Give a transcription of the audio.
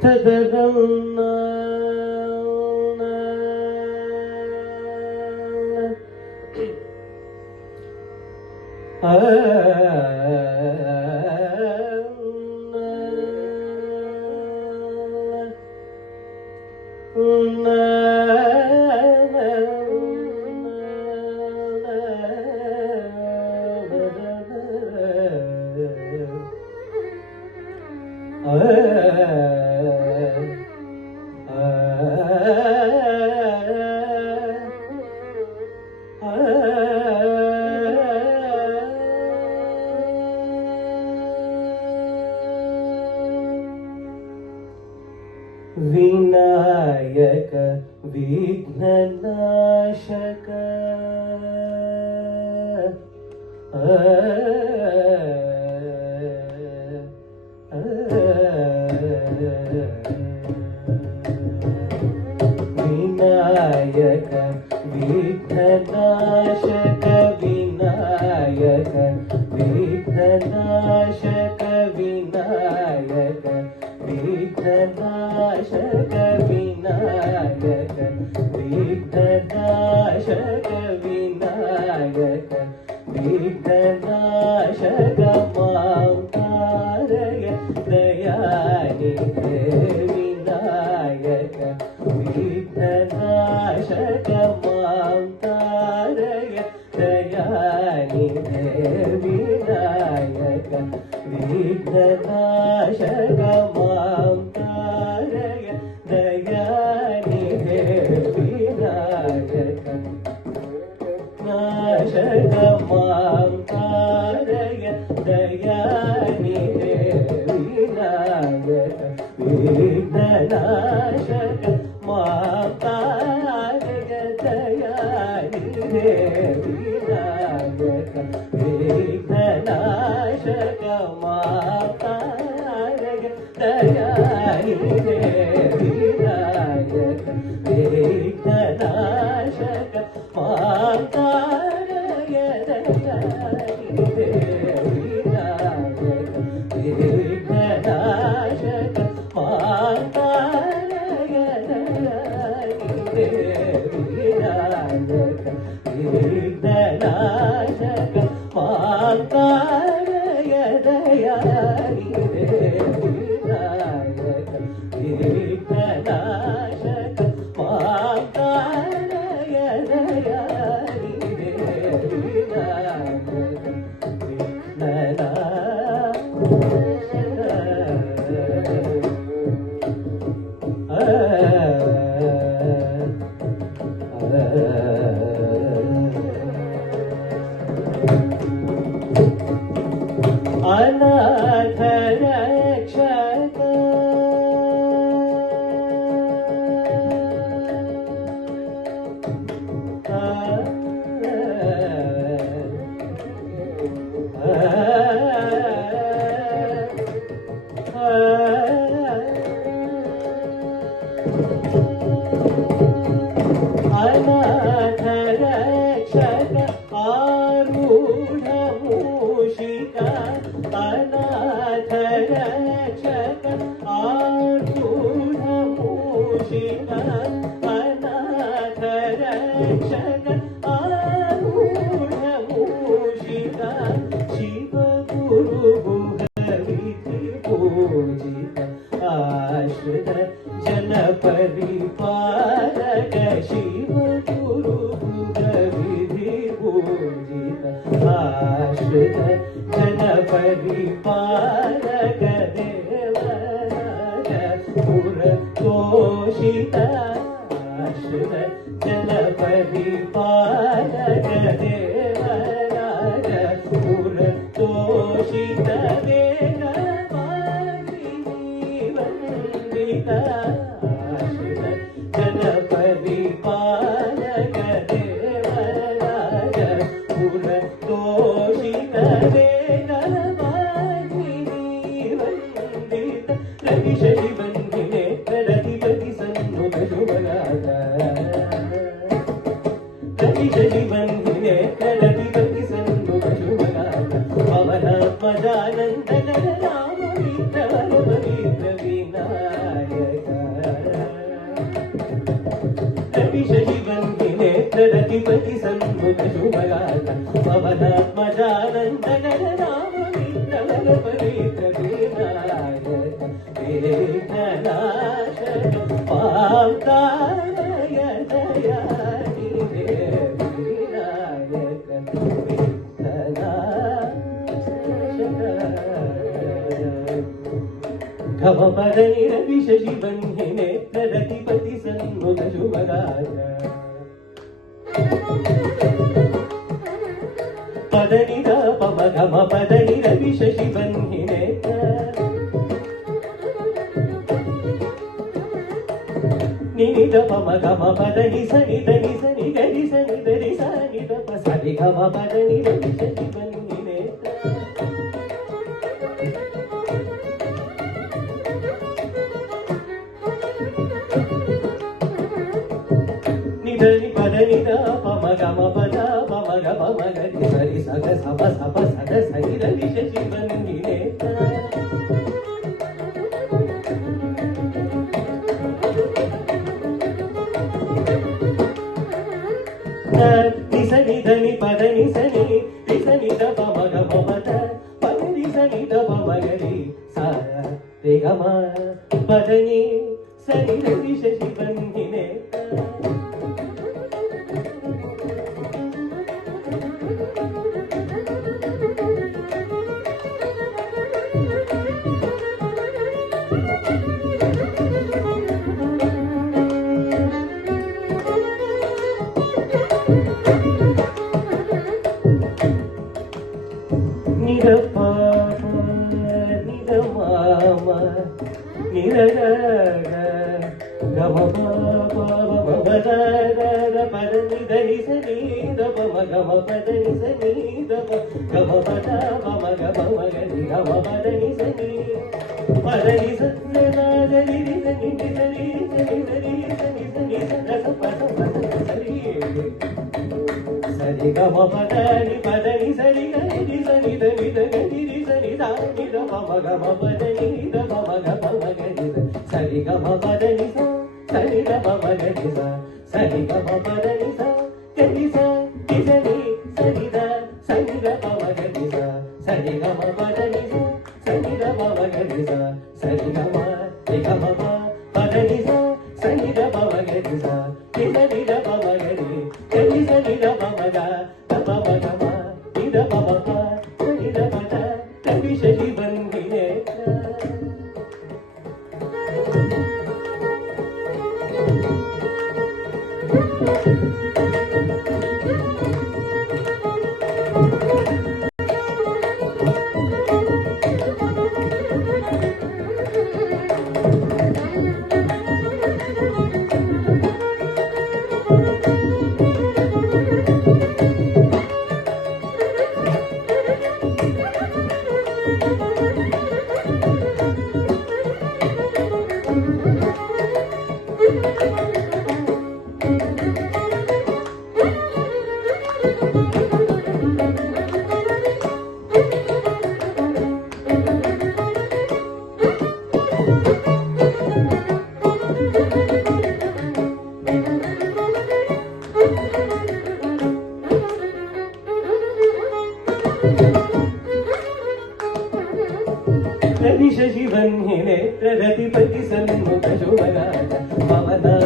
ತದರನ್ನ ವಿನಾಯಕ ವಿಘ್ನನಾಶಕ ವಿನಾಯಕ ವಿಘ್ನನಾಶಕ ವಿನಾಯಕ ವಿಘ್ನನಾಶಕ ವಿನಾಯಕ ವಿಘ್ನನಾಶಕ ವಿನಾಯಕ ವಿಘ್ನನಾಶಕ ವಿನಾಯಕ ವಿಘ್ನನಾಶಕ ಮಾಂ ತಾರಯ ದಯಾನಿಧೇ ವಿನಾಯಕ ವಿಘ್ನನಾಶಕ ಮಾಂ ತಾರಯ ದಯಾನಿಧೇ ವಿನಾಯಕ ವಿಘ್ನನಾಶಕ ಮಾಂ ತಾರಯ ದಯಾನಿಧೇ ವಿನಾಯಕ ನಾಶಕ ಮಾಂ ತಾರಯ ದಯಾನಿಧೇ ವಿನಾಯಕ ವಿಘ್ನನಾಶಕ ಮಾಂ ತಾರಯ ದಯಾನಿಧೇ ವಿನಾಯಕ ವಿಘ್ನನಾಶಕ ಮಾಂ ತಾರಯ ದಯಾನಿಧೇ ವಿನಾಯಕ ವಿಘ್ನನಾಶಕ ಮಾಂ ತಾರಯ ದಯಾನಿಧೇ ವಿನಾಯಕ ವಿಘ್ನನಾಶಕ ಮಾಂ ತಾರಯ ದಯಾನಿಧೇ ವಿನಾಯಕ ವಿಘ್ನನಾಶಕ ಮಾಂ ತಾರಯ ದಯಾನಿಧೇ ವಿನಾಯಕ ವಿಘ್ನನಾಶಕ ಮಾಂ ತಾರಯ ದಯಾನಿಧೇ ವಿನಾಯಕ ಅನಾಥ ರಕ್ಷಕ ಅನಾಥ ರಕ್ಷಕ ಆರೂಢ ಮೂಷಿಕ ಅನಾಥ ರಕ್ಷಕ ಆರೂಢ ಮೂಷಿಕ ಅನಾಥ ರಕ್ಷಕ ಆರೂಢ ಮೂಷಿಕ ಶಿವ ಗುರು ವಿಧಿ ಪೂಜಿತ ಆಶ್ರಿತ ಜನ ಪರಿಪಾಲಕ ಶಿವ ಗುರು ವಿಧಿ ಪೂಜಿತ ಆಶ್ರಿತ ಜನ ಪರಿಪಾಲಕ ದೇವರಾಜ ಪುರ ತೋಷಿತ ಆಶ್ರಿತ ಜನ ಪರಿಪಾಲಕ ದೇವರಾಜ ಪುರ ತೋಷಿತ ವಂದಿತ ಆಶ್ರಿತ ಜನ ಪರಿಪಾಲಕ ದೇವರಾಜ ಪುರ ತೋಷಿತ ವಂದಿತ ರವಿ ಶಶಿ ಬಂಧಿನೆ ರತಿಪತಿ ಸನ್ನುತ ಶುಭಗಾತ ರವಿ ಶಶಿ ಬಂಧಿನೆ ರತಿಪತಿ ಸನ್ನುತ ಶುಭಗಾತ ಅವನಾತ್ಮಜಾನಂದನ ರಾಮ ಪವಿತ್ರ ವಿನಾಯಕ పాంకారయ దయాని వినాయక ఘమ పదని రవి శశి బంధినే రతిపతి సన్ముఖ శుభగాయ పదని పమ ఘమ పదని రవి శశి బంధినే నినిద పమ గమ పదని సని దని సని గరి సని దరి సని దప సని గమ పదని రవి శశి బంధినే నిదని పదని ద పమ గమ పద పమ గమ గరి సరి సగ సప సప సగ సని రవి శశి బంధినే నిసని ధని పదని సని నిసని ద పమ గమ పద పదని సని ద పమ గరి సా రే గమ పదని సని రవి శశి బంధినే నిద పాప నిద మామ నిద గమ పాప పద పద నిద నిస నిద పమ గమ పద నిస నిద గమ పద పమ గమ గరి గమ పద నిస ని పద నిస నాద ని నిస ని నిస ని నిస ని నిస ని నిస రస పద పద సరి సరి గమ పద ని పద ని సరి గరి ని సని ద ని ద గరి ని సని ద ని ద పమ గమ పద ని ద పమ గమ గరి సరి గమ పద ని స సరి ద పమ గరి స సరి గమ పద ని స గరి స ని స ని సని ద సని ద పమ గరి స సరి గమ పద ని స సని ద పమ గరి స సరి గమ రి గమ పద ని స సని ద పమ గరి స ని సని ద పమ గరి గరి సని ద పమ గ ద పమ గమ ని ద పమ ప సని ద పద రవి శశి బంధినే रवि शशि बन्हिने रतिपति सन्मुख शोभगाय पवना